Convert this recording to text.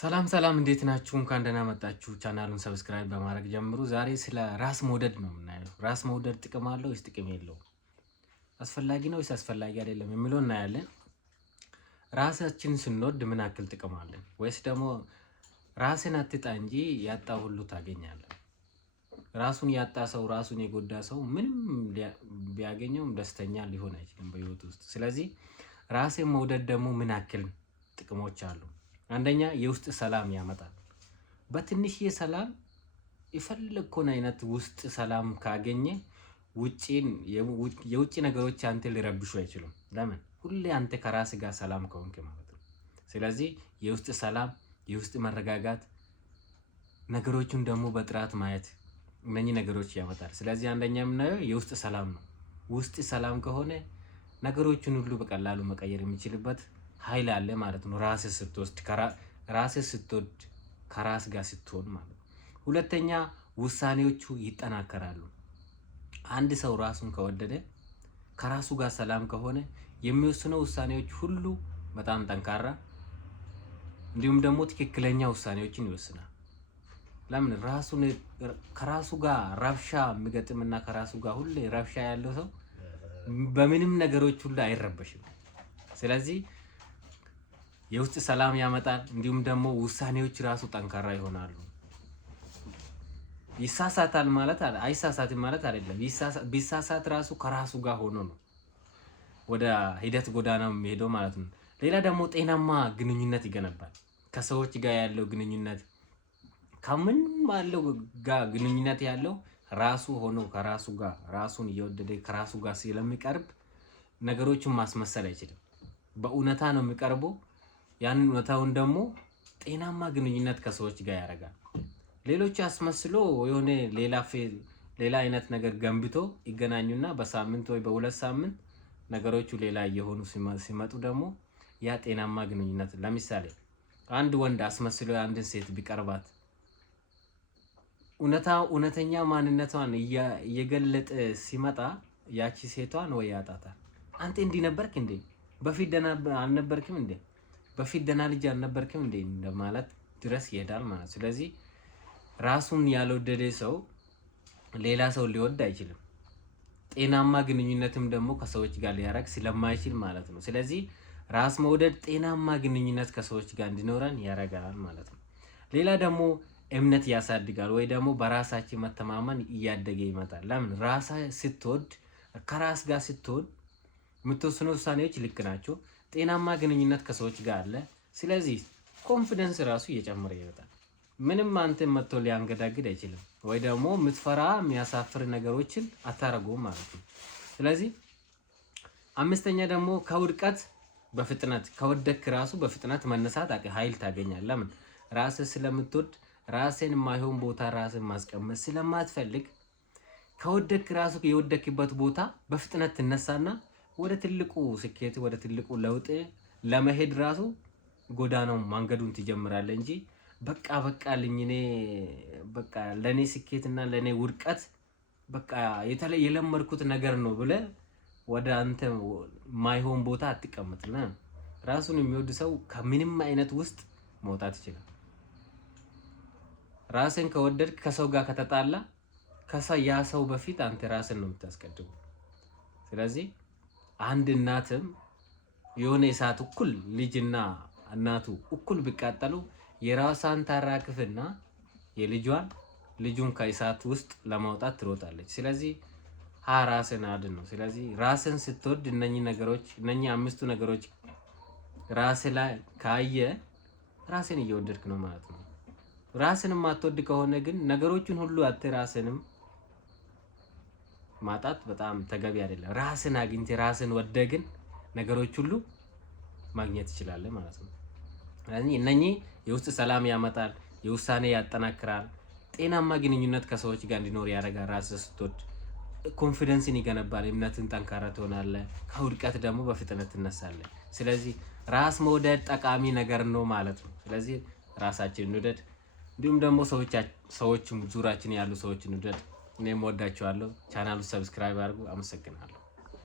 ሰላም እንዴት ናችሁ? እንኳን ደህና መጣችሁ። ቻናሉን ሰብስክራይብ በማድረግ ጀምሩ። ዛሬ ስለ ራስ መውደድ ነው የምናየው። ራስ መውደድ ጥቅም አለው ወይስ ጥቅም የለውም? አስፈላጊ ነው ወይስ አስፈላጊ አይደለም የሚለው እናያለን። ራሳችንን ስንወድ ምን ያክል ጥቅም አለን? ወይስ ደግሞ ራስን አትጣ እንጂ ያጣ ሁሉ ታገኛለህ? ራሱን ያጣ ሰው፣ ራሱን የጎዳ ሰው ምንም ቢያገኘውም ደስተኛ ሊሆን አይችልም በህይወት ውስጥ። ስለዚህ ራስን መውደድ ደግሞ ምን ያክል ጥቅሞች አሉ? አንደኛ የውስጥ ሰላም ያመጣል። በትንሽዬ ሰላም የፈለግከውን አይነት ውስጥ ሰላም ካገኘ የውጭ ነገሮች አንተ ሊረብሹ አይችሉም። ለምን? ሁሌ አንተ ከራስ ጋር ሰላም ከሆንክ ማለት ነው። ስለዚህ የውስጥ ሰላም፣ የውስጥ መረጋጋት፣ ነገሮችን ደግሞ በጥራት ማየት እነኚህ ነገሮች ያመጣል። ስለዚህ አንደኛ የምናየው የውስጥ ሰላም ነው። ውስጥ ሰላም ከሆነ ነገሮችን ሁሉ በቀላሉ መቀየር የሚችልበት ኃይል አለ ማለት ነው። ራስህ ስትወድ ከራስ ጋር ስትሆን ማለት ነው። ሁለተኛ ውሳኔዎቹ ይጠናከራሉ። አንድ ሰው ራሱን ከወደደ ከራሱ ጋር ሰላም ከሆነ የሚወስነው ውሳኔዎች ሁሉ በጣም ጠንካራ እንዲሁም ደግሞ ትክክለኛ ውሳኔዎችን ይወስናል። ለምን? ከራሱ ጋር ረብሻ የሚገጥምና ከራሱ ጋር ሁሌ ረብሻ ያለው ሰው በምንም ነገሮች ሁሉ አይረበሽም። ስለዚህ የውስጥ ሰላም ያመጣል። እንዲሁም ደግሞ ውሳኔዎች ራሱ ጠንካራ ይሆናሉ። ይሳሳታል ማለት አይሳሳትም ማለት አይደለም። ቢሳሳት ራሱ ከራሱ ጋር ሆኖ ነው ወደ ሂደት ጎዳና የሚሄደው ማለት ነው። ሌላ ደግሞ ጤናማ ግንኙነት ይገነባል። ከሰዎች ጋር ያለው ግንኙነት ከምንም ባለው ጋር ግንኙነት ያለው ራሱ ሆኖ ከራሱ ጋር ራሱን እየወደደ ከራሱ ጋር ስለሚቀርብ ነገሮችን ማስመሰል አይችልም። በእውነታ ነው የሚቀርበው። ያንን እውነታውን ደግሞ ጤናማ ግንኙነት ከሰዎች ጋር ያደርጋል። ሌሎች አስመስሎ የሆነ ሌላ አይነት ነገር ገንብቶ ይገናኙና በሳምንት ወይ በሁለት ሳምንት ነገሮቹ ሌላ እየሆኑ ሲመጡ ደግሞ ያ ጤናማ ግንኙነት። ለምሳሌ አንድ ወንድ አስመስሎ አንድን ሴት ቢቀርባት እውነተኛ ማንነቷን እየገለጠ ሲመጣ ያቺ ሴቷን ወይ ያጣታል። አንተ እንዲህ ነበርክ እንዴ? በፊት ደህና አልነበርክም እንዴ? በፊት ደህና ልጅ አልነበርክም እንዴ እንደማለት ድረስ ይሄዳል ማለት። ስለዚህ ራሱን ያልወደደ ሰው ሌላ ሰው ሊወድ አይችልም። ጤናማ ግንኙነትም ደግሞ ከሰዎች ጋር ሊያደርግ ስለማይችል ማለት ነው። ስለዚህ ራስ መውደድ ጤናማ ግንኙነት ከሰዎች ጋር እንዲኖረን ያደርጋል ማለት ነው። ሌላ ደግሞ እምነት ያሳድጋል፣ ወይ ደግሞ በራሳችን መተማመን እያደገ ይመጣል። ለምን? ራስ ስትወድ ከራስ ጋር ስትሆን የምትወስኑ ውሳኔዎች ልክ ናቸው። ጤናማ ግንኙነት ከሰዎች ጋር አለ። ስለዚህ ኮንፊደንስ ራሱ እየጨመረ ይመጣል። ምንም አንተ መጥቶ ሊያንገዳግድ አይችልም። ወይ ደግሞ የምትፈራ የሚያሳፍር ነገሮችን አታረጉም ማለት ነው። ስለዚህ አምስተኛ ደግሞ ከውድቀት በፍጥነት ከወደክ ራሱ በፍጥነት መነሳት ኃይል ታገኛለህ። ለምን? ራስህ ስለምትወድ ራስን የማይሆን ቦታ ራስን ማስቀመጥ ስለማትፈልግ ከወደክ ራሱ የወደክበት ቦታ በፍጥነት ትነሳና ወደ ትልቁ ስኬት ወደ ትልቁ ለውጥ ለመሄድ ራሱ ጎዳናው መንገዱን ትጀምራለህ እንጂ በቃ ለኔ ለኔ ስኬትና ለኔ ውድቀት በቃ የለመድኩት ነገር ነው ብለህ ወደ አንተ ማይሆን ቦታ አትቀመጥና። ራሱን የሚወድ ሰው ከምንም አይነት ውስጥ መውጣት ይችላል። ራስን ከወደድክ ከሰው ጋር ከተጣላ ያ ሰው በፊት አንተ ራስን ነው የምታስቀድመው። ስለዚህ አንድ እናትም የሆነ እሳት እኩል ልጅና እናቱ እኩል ቢቃጠሉ የራሷን ታራክፍና ልጁን ከእሳት ውስጥ ለማውጣት ትሮጣለች። ስለዚህ ራስን አድን ነው። ስለዚህ ራስን ስትወድ እነኚህ አምስቱ ነገሮች ራስ ላይ ካየ ራስን እየወደድክ ነው ማለት ነው። ራስን ማትወድ ከሆነ ግን ነገሮችን ሁሉ ራስንም ማጣት በጣም ተገቢ አይደለም። ራስን አግኝተህ ራስን ወደህ ግን ነገሮች ሁሉ ማግኘት ትችላለህ ማለት ነው። ስለዚህ እነኚህ የውስጥ ሰላም ያመጣል፣ የውሳኔ ያጠናክራል፣ ጤናማ ግንኙነት ከሰዎች ጋር እንዲኖር ያደርጋል። ራስህ ስትወድ ኮንፊደንስን ይገነባል፣ እምነትን ጠንካራ ትሆናለህ፣ ከውድቀት ደግሞ በፍጥነት ትነሳለህ። ስለዚህ ራስ መውደድ ጠቃሚ ነገር ነው ማለት ነው። ስለዚህ ራሳችንን እንውደድ፣ እንዲሁም ደግሞ ሰዎችም ዙሪያችን ያሉ ሰዎችን እንውደድ። እኔም ወዳቸዋለሁ። ቻናሉን ሰብስክራይብ አድርጉ። አመሰግናለሁ።